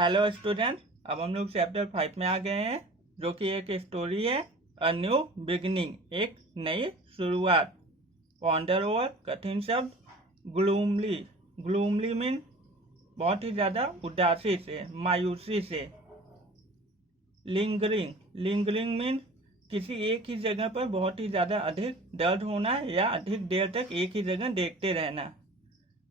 Hello student, अब हम लोग चैप्टर 5 में आ गए हैं, जो कि एक स्टोरी है। अ न्यू बिगनिंग, एक नई शुरुआत। वॉन्डर ओवर, कठिन शब्द। ग्लूमली, ग्लूमली मीन बहुत ही ज़्यादा उदासी से, मायूसी से। लिंगरिंग, लिंगरिंग मीन किसी एक ही जगह पर बहुत ही ज़्यादा अधिक दर्द होना या अधिक देर तक एक ही जगह देखते रहना।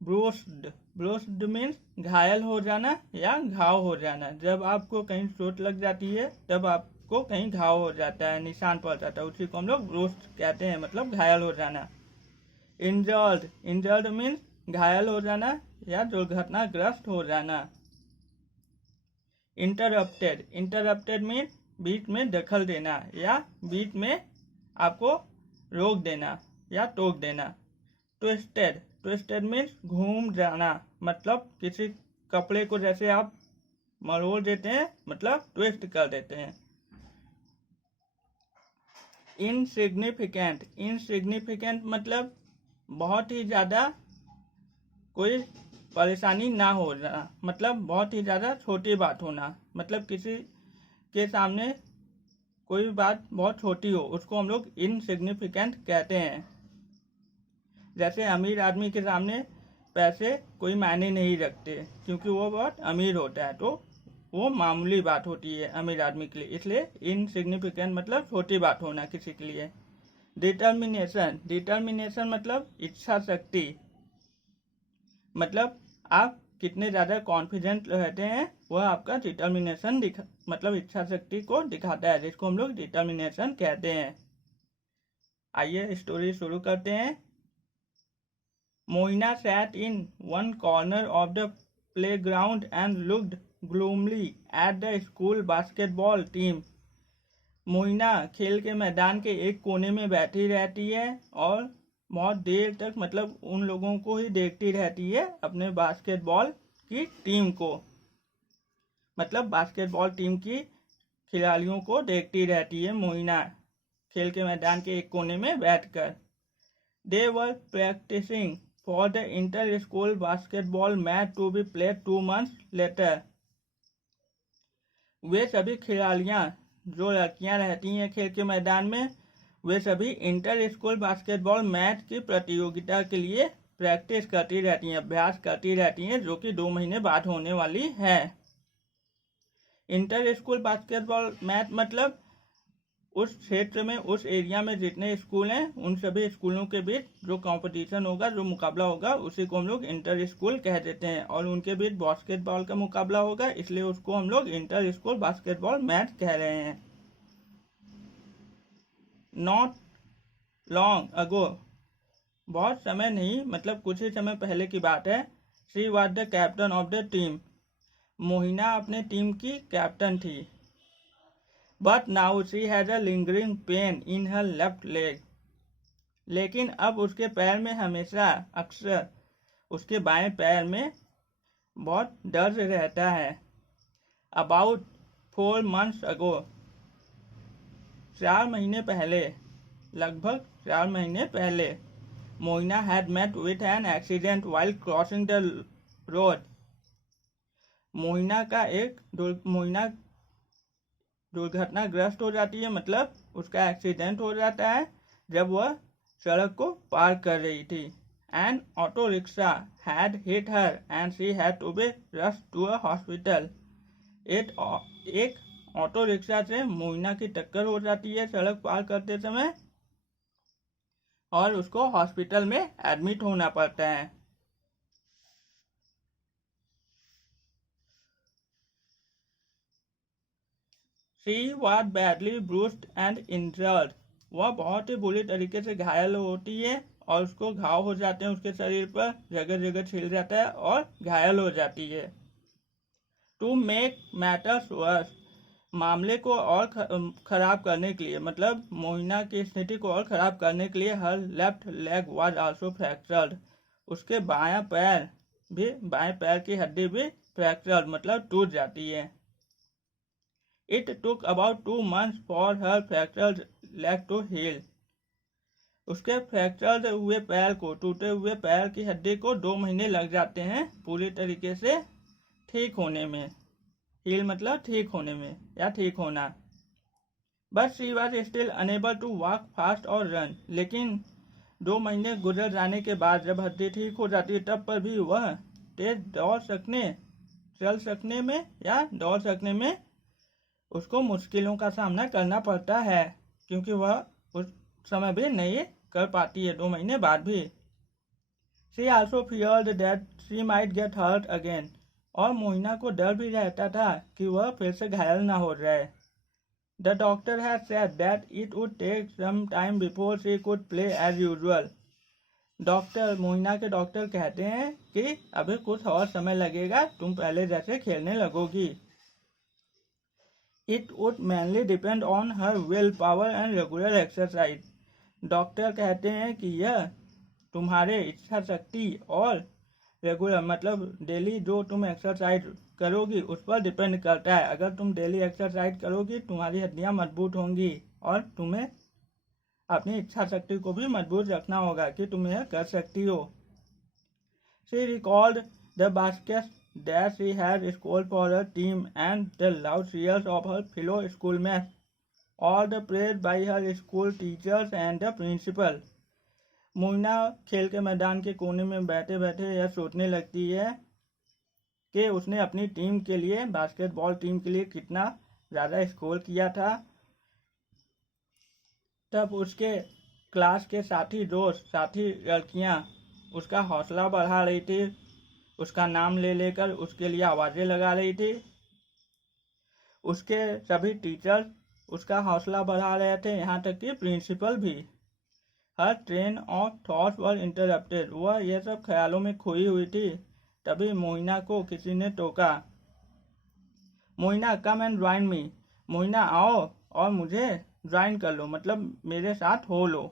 ब्रोस्ड, ब्रोस्ड मीन्स घायल हो जाना या घाव हो जाना। जब आपको कहीं चोट लग जाती है तब आपको कहीं घाव हो जाता है, निशान पड़ जाता है, उसी को हम लोग ब्रोस्ड कहते हैं, मतलब घायल हो जाना। इंजर्ड, इंजर्ड मीन्स घायल हो जाना या दुर्घटनाग्रस्त हो जाना। इंटरप्टेड, इंटरप्टेड मीन्स बीच में दखल देना या बीच में आपको रोक देना या टोक देना। ट्विस्टेड, ट्विस्टेड मीन्स घूम जाना, मतलब किसी कपड़े को जैसे आप मरोड़ देते हैं, मतलब ट्विस्ट कर देते हैं। इनसिग्निफिकेंट, इनसिग्निफिकेंट मतलब बहुत ही ज़्यादा कोई परेशानी ना हो जाना, मतलब बहुत ही ज़्यादा छोटी बात होना, मतलब किसी के सामने कोई बात बहुत छोटी हो, उसको हम लोग इनसिग्निफिकेंट कहते हैं। जैसे अमीर आदमी के सामने पैसे कोई मायने नहीं रखते, क्योंकि वो बहुत अमीर होता है, तो वो मामूली बात होती है अमीर आदमी के लिए, इसलिए इनसिग्निफिकेंट मतलब छोटी बात होना किसी के लिए। डिटर्मिनेशन, डिटर्मिनेशन मतलब इच्छा शक्ति, मतलब आप कितने ज़्यादा कॉन्फिडेंट रहते हैं वह आपका डिटर्मिनेशन मतलब इच्छा शक्ति को दिखाता है, जिसको हम लोग डिटर्मिनेशन कहते हैं। आइए स्टोरी शुरू करते हैं। Moina sat in one corner of the playground and looked gloomily at the school basketball team. Moina खेल के मैदान के एक कोने में बैठी रहती है और बहुत देर तक मतलब उन लोगों को ही देखती रहती है, अपने बास्केटबॉल की टीम को, मतलब बास्केटबॉल टीम की खिलाड़ियों को देखती रहती है मोइना खेल के मैदान के एक कोने में बैठकर। They were practicing for the inter-school basketball match to be played 2 months later. वे सभी खिलाड़ियां जो लड़कियां रहती हैं खेल के मैदान में, वे सभी इंटर स्कूल बास्केटबॉल मैच की प्रतियोगिता के लिए प्रैक्टिस करती रहती हैं, अभ्यास करती रहती हैं, जो कि 2 महीने बाद होने वाली है। इंटर स्कूल बास्केटबॉल मैच मतलब उस क्षेत्र में, उस एरिया में जितने स्कूल हैं उन सभी स्कूलों के बीच जो कंपटीशन होगा, जो मुकाबला होगा, उसी को हम लोग इंटर स्कूल कह देते हैं, और उनके बीच बास्केटबॉल का मुकाबला होगा, इसलिए उसको हम लोग इंटर स्कूल बास्केटबॉल मैच कह रहे हैं। नॉट लॉन्ग अगो, बहुत समय नहीं, मतलब कुछ ही समय पहले की बात है। She was the captain of the team, Mohina अपने टीम की कैप्टन थी। But now she has a lingering pain in her left leg. लेकिन अब उसके पैर में हमेशा अक्सर उसके बाएं पैर में बहुत दर्द रहता है। About 4 months ago, 4 महीने पहले, लगभग 4 महीने पहले, Moina had met with an accident while crossing the road. Moina दुर्घटनाग्रस्त हो जाती है, मतलब उसका एक्सीडेंट हो जाता है जब वह सड़क को पार कर रही थी। An auto rickshaw had hit her and she had to be rushed to a hospital. एक ऑटो रिक्शा से मोइना की टक्कर हो जाती है सड़क पार करते समय, और उसको हॉस्पिटल में एडमिट होना पड़ता है। She was badly bruised and injured. वह बहुत ही बुरी तरीके से घायल होती है और उसको घाव हो जाते हैं उसके शरीर पर, जगह जगह छिल जाता है और घायल हो जाती है। To make matters worse, मामले को और खराब करने के लिए, मतलब मोहिना की स्थिति को और खराब करने के लिए, her left leg was also fractured. उसके बाएं पैर की हड्डी भी फ्रैक्चर मतलब टूट जाती है। It took about 2 months for her fractured leg to heal. उसके फ्रैक्चर हुए पैर को, टूटे हुए पैर की हड्डी को 2 महीने लग जाते हैं पूरी तरीके से ठीक होने में। हील मतलब ठीक होने में या ठीक होना। But she was still unable to walk fast और रन, लेकिन 2 महीने गुजर जाने के बाद जब हड्डी ठीक हो जाती है तब पर भी वह तेज चल सकने में या दौड़ सकने में उसको मुश्किलों का सामना करना पड़ता है, क्योंकि वह उस समय भी नहीं कर पाती है 2 महीने बाद भी। She also feared that she might get hurt again, और मोहिना को डर भी रहता था कि वह फिर से घायल ना हो जाए। The doctor had said that it would take some time before she could play as usual. Mohina के डॉक्टर कहते हैं कि अभी कुछ और समय लगेगा, तुम पहले जैसे खेलने लगोगी। It would mainly depend on her will power and regular exercise. Doctor कहते हैं कि यह तुम्हारे इच्छा शक्ति और रेगुलर मतलब डेली जो तुम एक्सरसाइज करोगी उस पर डिपेंड करता है। अगर तुम डेली एक्सरसाइज करोगी तुम्हारी हड्डियां मजबूत होंगी और तुम्हें अपनी इच्छा शक्ति को भी मजबूत रखना होगा कि तुम यह कर सकती हो। She recalled the baskets that she had scored for her team and the loud cheers of her fellow schoolmates, all the praise by her school teachers and the principal. Moina खेल के मैदान के कोने में बैठे बैठे यह सोचने लगती है कि उसने अपनी टीम के लिए बास्केटबॉल टीम के लिए कितना ज़्यादा स्कोर किया था। तब उसके क्लास के साथी लड़कियां उसका हौसला बढ़ा रही थी, उसका नाम ले लेकर उसके लिए आवाज़ें लगा रही थी। उसके सभी टीचर्स उसका हौसला बढ़ा रहे थे, यहाँ तक कि प्रिंसिपल भी। Her train of thoughts were interrupted, वह यह सब ख्यालों में खोई हुई थी। तभी मोइना को किसी ने टोका। Moina come and join me, Moina आओ और मुझे ज्वाइन कर लो, मतलब मेरे साथ हो लो।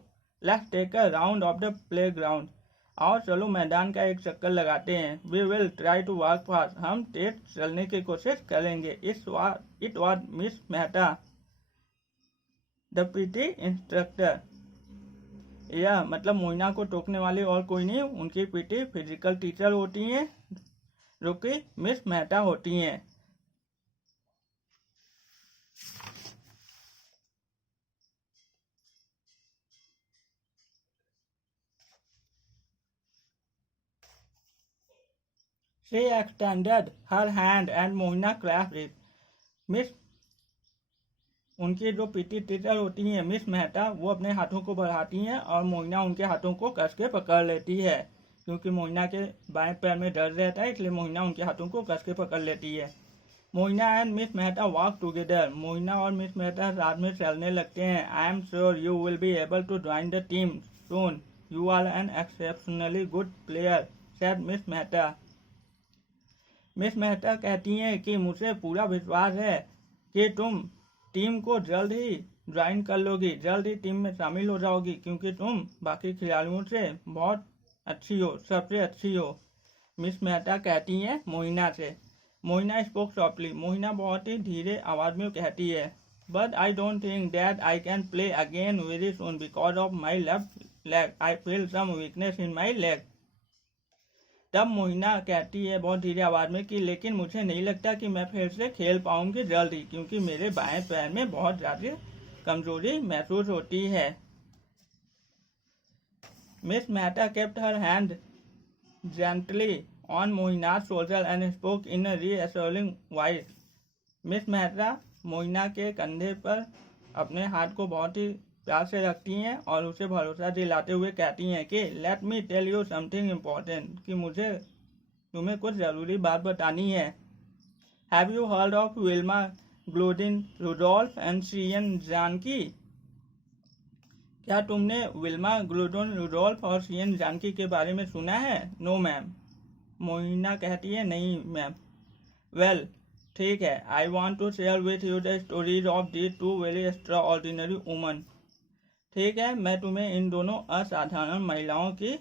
Let's take a round of the playground, आओ चलो मैदान का एक चक्कर लगाते हैं। We will try to walk fast, हम तेज चलने की कोशिश करेंगे। It was Miss Mehta the PT instructor, यह मतलब मोइना को टोकने वाली और कोई नहीं, उनकी पीटी फिजिकल टीचर होती हैं जो कि मिस मेहता होती हैं। She extended her hand and Moina clasped it. Miss उनकी जो पीटी टीचर होती हैं मिस मेहता, वो अपने हाथों को बढ़ाती हैं और मोइना उनके हाथों को कस के पकड़ लेती है। क्योंकि मोइना के बाएं पैर में दर्द रहता है इसलिए मोइना उनके हाथों को कस के पकड़ लेती है। Moina and miss Mehta walk together, Moina और मिस मेहता साथ में चलने लगते हैं। I am sure you will be able to join the team soon, you are an exceptionally good player, said miss Mehta. Miss Mehta कहती हैं कि मुझे पूरा विश्वास है कि तुम टीम को जल्द ही ज्वाइन कर लोगी, जल्द ही टीम में शामिल हो जाओगी, क्योंकि तुम बाकी खिलाड़ियों से बहुत अच्छी हो, सबसे अच्छी हो, मिस मेहता कहती हैं मोइना से। मोइना स्पोक सॉफ्टली, मोइना बहुत ही धीरे आवाज में कहती है। But I don't think that I can play again very soon because of my left leg, I feel some weakness in my leg. तब मोइना कहती है बहुत धीरे आवाज में कि लेकिन मुझे नहीं लगता कि मैं फिर से खेल पाऊंगी जल्द ही, क्योंकि मेरे बाएं पैर में बहुत ज्यादा कमजोरी महसूस होती है। Miss Mehta kept her hand gently on मोइना's shoulder and spoke in a reassuring voice. Miss Mehta Moina के कंधे पर अपने हाथ को बहुत ही प्यार से रखती हैं और उसे भरोसा दिलाते हुए कहती हैं कि let me tell you something important, कि मुझे तुम्हें कुछ ज़रूरी बात बतानी है। Have you heard of Wilma Glodean Rudolph and सियन जानकी, क्या तुमने विल्मा ग्लोडिन रुडोल्फ और सियन जानकी के बारे में सुना है? नो मैम, मोइना कहती है नहीं मैम। वेल ठीक है, I want to share with you the stories of these two very extraordinary woman, ठीक है मैं तुम्हें इन दोनों असाधारण महिलाओं की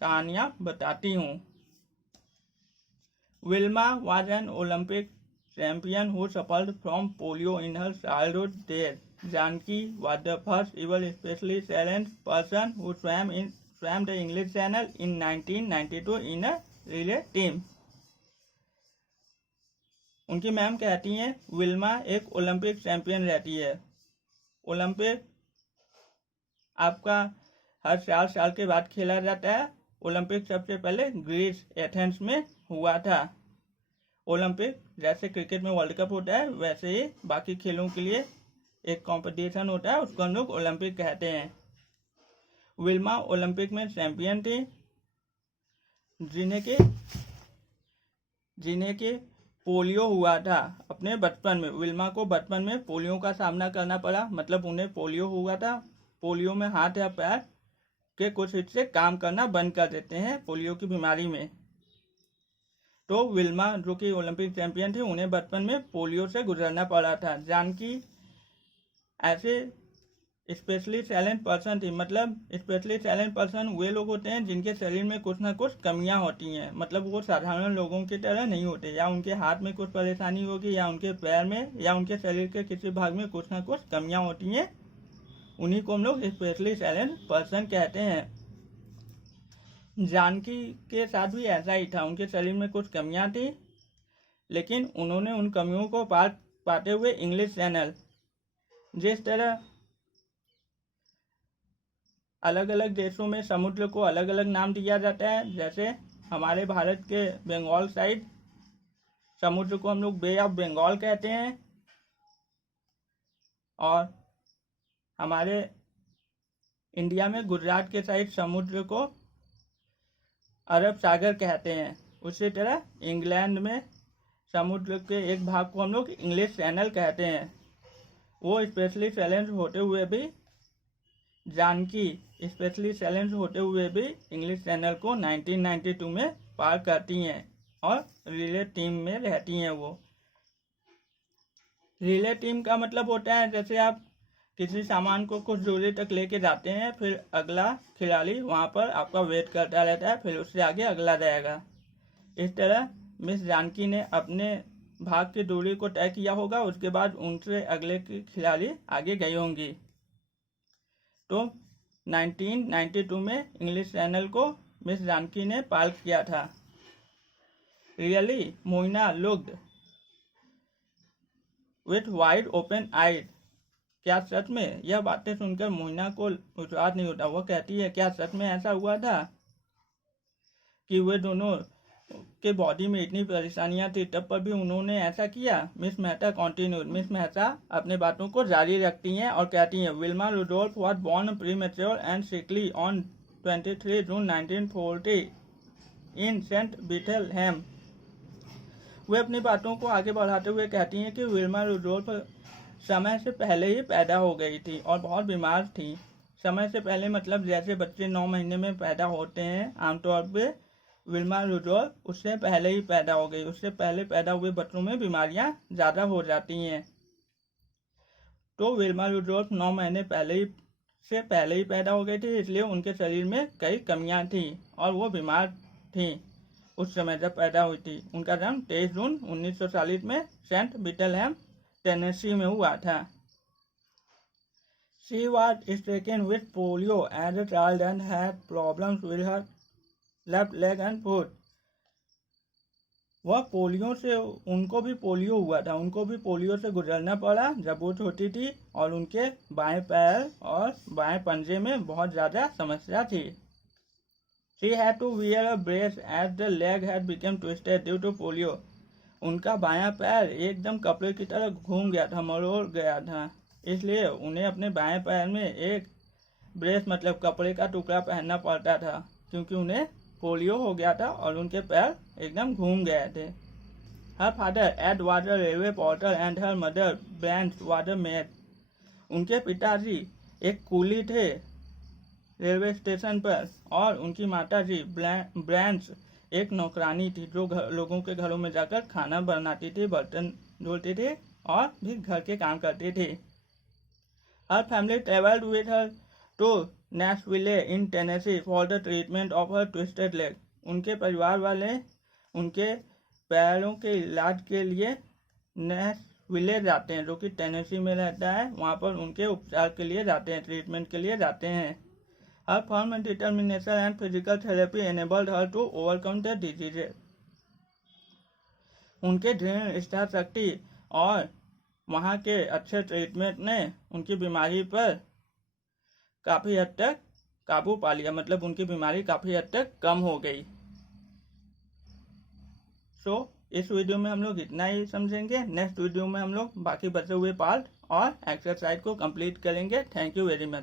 कहानियां बताती हूँ। Wilma was an Olympic champion who suffered from polio in her childhood days. Janaki was the first ever specially talent person who swam the English Channel in 1992 in a relay team. उनकी मैम कहती हैं Wilma एक Olympic champion रहती है। Olympic आपका हर 4 साल के बाद खेला जाता है। ओलंपिक सबसे पहले ग्रीस एथेंस में हुआ था। ओलंपिक जैसे क्रिकेट में वर्ल्ड कप होता है वैसे ही बाकी खेलों के लिए एक कंपटीशन होता है, उसको हम लोग ओलंपिक कहते हैं। विल्मा ओलंपिक में चैंपियन थी, जिन्हें के पोलियो हुआ था अपने बचपन में। विल्मा को बचपन में पोलियो का सामना करना पड़ा, मतलब उन्हें पोलियो हुआ था। पोलियो में हाथ या पैर के कुछ हिस्से काम करना बंद कर देते हैं पोलियो की बीमारी में। तो विल्मा जो कि ओलंपिक चैंपियन थे, उन्हें बचपन में पोलियो से गुजरना पड़ा था। जानकी ऐसे स्पेशली टैलेंट पर्सन थी, मतलब स्पेशली टैलेंट पर्सन वे लोग होते हैं जिनके शरीर में कुछ ना कुछ कमियां होती हैं, मतलब वो साधारण लोगों की तरह नहीं होते। या उनके हाथ में कुछ परेशानी होगी, या उनके पैर में, या उनके शरीर के किसी भाग में कुछ ना कुछ कमियां होती हैं। उन्हीं को हम लोग स्पेशली टैलेंट पर्सन कहते हैं। जानकी के साथ भी ऐसा ही था, उनके शरीर में कुछ कमियां थी, लेकिन उन्होंने उन कमियों को पाते हुए इंग्लिश चैनल, जिस तरह अलग अलग देशों में समुद्र को अलग अलग नाम दिया जाता है, जैसे हमारे भारत के बंगाल साइड समुद्र को हम लोग बे ऑफ बंगाल कहते हैं, और हमारे इंडिया में गुजरात के साइड समुद्र को अरब सागर कहते हैं। उसी तरह इंग्लैंड में समुद्र के एक भाग को हम लोग इंग्लिश चैनल कहते हैं। वो स्पेशली चैलेंज होते हुए भी, जानकी स्पेशली चैलेंज होते हुए भी इंग्लिश चैनल को 1992 में पार करती हैं और रिले टीम में रहती हैं। वो रिले टीम का मतलब होता है जैसे आप किसी सामान को कुछ दूरी तक लेके जाते हैं, फिर अगला खिलाड़ी वहां पर आपका वेट करता रहता है, फिर उससे आगे अगला जाएगा। इस तरह मिस जानकी ने अपने भाग की दूरी को तय किया होगा, उसके बाद उनसे अगले की खिलाड़ी आगे गई होंगी। तो 1992 में इंग्लिश चैनल को मिस जानकी ने पार किया था। Really Moina looked with wide open eyes. क्या सच में? यह बातें सुनकर मोइना को विश्वास नहीं होता। वह कहती है क्या सच में ऐसा हुआ था कि वे दोनों के बॉडी में इतनी परेशानियां थी, तब पर भी उन्होंने ऐसा किया? Miss Mehta continued. Miss Mehta अपने बातों को जारी रखती हैं और कहती हैं Wilma Rudolph was born premature and sickly on 23 June 1940 in Saint Bethlehem. वे अपनी बातों को आगे बढ़ाते हुए कहती हैं कि विल्मा रुडोल्फ समय से पहले ही पैदा हो गई थी और बहुत बीमार थी। समय से पहले मतलब जैसे बच्चे 9 महीने में पैदा होते हैं आमतौर पे, विल्मा रुडोल्फ उससे पहले ही पैदा हो गई। उससे पहले पैदा हुए बच्चों में बीमारियां ज़्यादा हो जाती हैं। तो विल्मा रुडोल्फ 9 महीने पहले ही पैदा हो गई थी, इसलिए उनके शरीर में कई कमियां थी और वो बीमार थी उस समय जब पैदा हुई थी। उनका जन्म 23 जून 1940 में सेंट बीथलहेम टेनेसी में हुआ था। She was stricken with polio as a child and had problems with her left leg and foot. वह पोलियो से, उनको भी पोलियो हुआ था, उनको भी पोलियो से गुजरना पड़ा जब वो छोटी थी, और उनके बाएं पैर और बाएं पंजे में बहुत ज़्यादा समस्या थी। She had to wear a brace as the leg had become twisted due to polio. उनका बायां पैर एकदम कपड़े की तरह घूम गया था, मरोड़ गया था, इसलिए उन्हें अपने बाएं पैर में एक ब्रेस मतलब कपड़े का टुकड़ा पहनना पड़ता था, क्योंकि उन्हें पोलियो हो गया था और उनके पैर एकदम घूम गए थे। Her father Ed was a railway porter and her mother Blanche was a maid. उनके पिताजी एक कूली थे रेलवे स्टेशन पर, और उनकी माताजी ब्रांच एक नौकरानी थी जो लोगों के घरों में जाकर खाना बनाती थी, बर्तन धुलती थी और भी घर के काम करती थी। Her family traveled with her to Nashville in Tennessee for the treatment of her twisted leg. उनके परिवार वाले उनके पैरों के इलाज के लिए नैशविले जाते हैं, जो कि टेनेसी में रहता है। वहाँ पर उनके उपचार के लिए जाते हैं, ट्रीटमेंट के लिए जाते हैं। Her firm determination and physical therapy enabled her to overcome the disease. उनके ड्रीम स्टार शक्ति और वहाँ के अच्छे ट्रीटमेंट ने उनकी बीमारी पर काफ़ी हद तक काबू पा लिया, मतलब उनकी बीमारी काफ़ी हद तक कम हो गई। सो इस वीडियो में हम लोग इतना ही समझेंगे। नेक्स्ट वीडियो में हम लोग बाकी बचे हुए पार्ट और एक्सरसाइज को कंप्लीट करेंगे। Thank you very much.